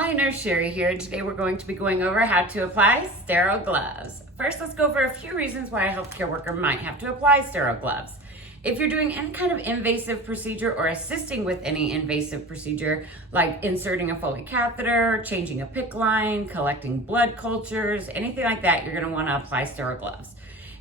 Hi, Nurse Sherry here. Today we're going to be going over how to apply sterile gloves. First, let's go over a few reasons why a healthcare worker might have to apply sterile gloves. If you're doing any kind of invasive procedure or assisting with any invasive procedure, like inserting a Foley catheter, changing a PICC line, collecting blood cultures, anything like that, you're going to want to apply sterile gloves.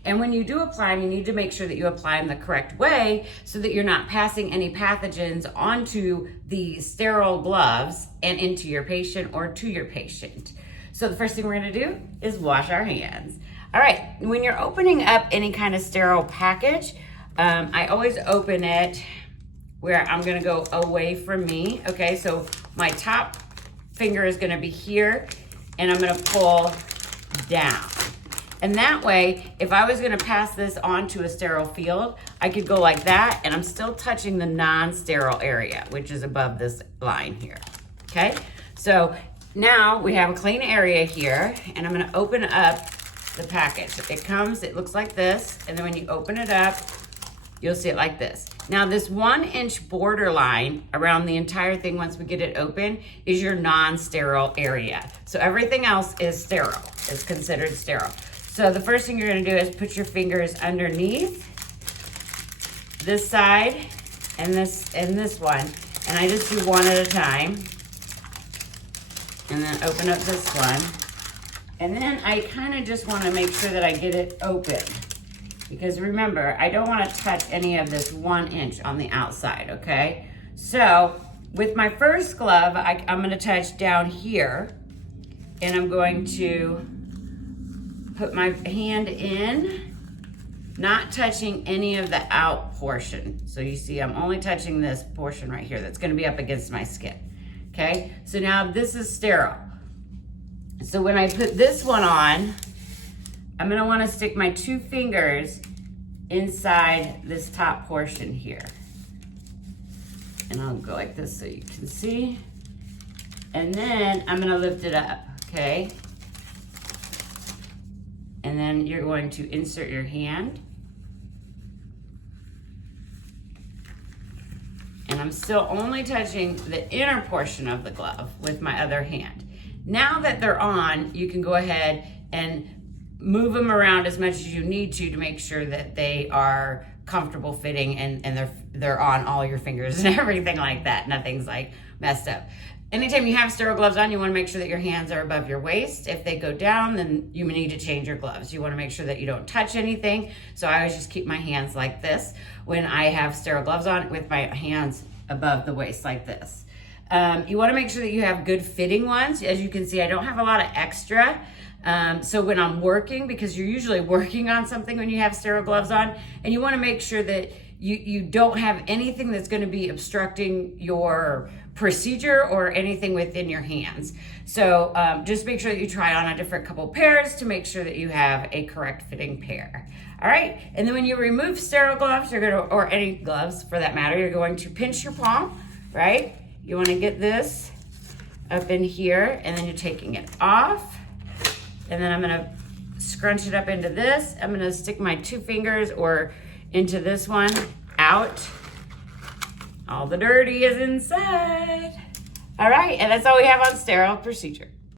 And when you do apply them, you need to make sure that you apply them the correct way so that you're not passing any pathogens onto the sterile gloves and into your patient or to your patient. So the first thing we're gonna do is wash our hands. All right, when you're opening up any kind of sterile package, I always open it where I'm gonna go away from me, okay? So my top finger is gonna be here and I'm gonna pull down. And that way, if I was gonna pass this on to a sterile field, I could go like that and I'm still touching the non-sterile area, which is above this line here, okay? So now we have a clean area here and I'm gonna open up the package. It looks like this, and then when you open it up, you'll see it like this. Now this 1-inch border line around the entire thing once we get it open is your non-sterile area. So everything else is sterile, is considered sterile. So the first thing you're gonna do is put your fingers underneath this side and this one. And I just do one at a time. And then open up this one. And then I kind of just wanna make sure that I get it open. Because remember, I don't wanna touch any of this 1 inch on the outside, okay? So with my first glove, I'm gonna touch down here and I'm going to put my hand in, not touching any of the out portion. So you see I'm only touching this portion right here that's gonna be up against my skin, okay? So now this is sterile. So when I put this one on, I'm gonna wanna stick my 2 fingers inside this top portion here. And I'll go like this so you can see. And then I'm gonna lift it up, okay? And then you're going to insert your hand. And I'm still only touching the inner portion of the glove with my other hand. Now that they're on, you can go ahead and move them around as much as you need to make sure that they are comfortable fitting and they're on all your fingers and everything like that. Nothing's like messed up. Anytime you have sterile gloves on, you wanna make sure that your hands are above your waist. If they go down, then you need to change your gloves. You wanna make sure that you don't touch anything. So I always just keep my hands like this when I have sterile gloves on, with my hands above the waist like this. You wanna make sure that you have good fitting ones. As you can see, I don't have a lot of extra. So when I'm working, because you're usually working on something when you have sterile gloves on, and you wanna make sure that you don't have anything that's gonna be obstructing your procedure or anything within your hands. So just make sure that you try on a different couple pairs to make sure that you have a correct fitting pair. All right, and then when you remove sterile gloves, or any gloves for that matter, you're going to pinch your palm, right? You wanna get this up in here, and then you're taking it off. And then I'm gonna scrunch it up into this. I'm gonna stick my 2 fingers or into this one, out. All the dirty is inside. All right, and that's all we have on sterile procedure.